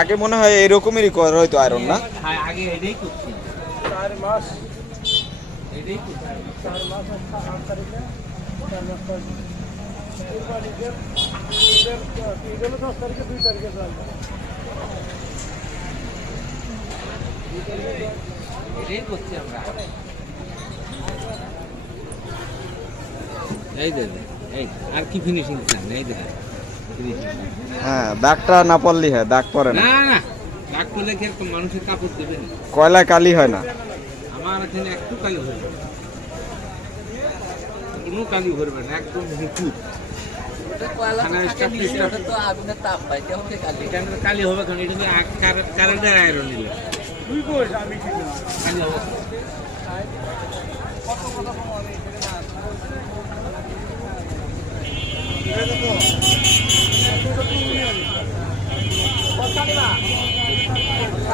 আগে মনে হয় এরকমই করা হয়তো আয়রন না? হ্যাঁ আগে এটাই করছি। চার মাস। এটাই চার মাস আট তারিখে চার মাস দশ তারিখে দুই তারিখে এটাই করছি আমরা। এই দে দে, এই আর কি ফিনিশিং চান এই দে ফিনিশিং হ্যাঁ দাগটা না পড়লি হয় দাগ পড়ে না। না না ডাক করলে কি একটা মানুষের কাপড় দেবে না? কয়লা কালি হয় না। আমার এখানে একটু কালি না। কোনো কালি ভরবে না একদম নিখুঁত। কালি হবে কারণ এটা কারেন্টের আয়রন নিলে। দুই বয়স আমি ঠিক না কালি হবে।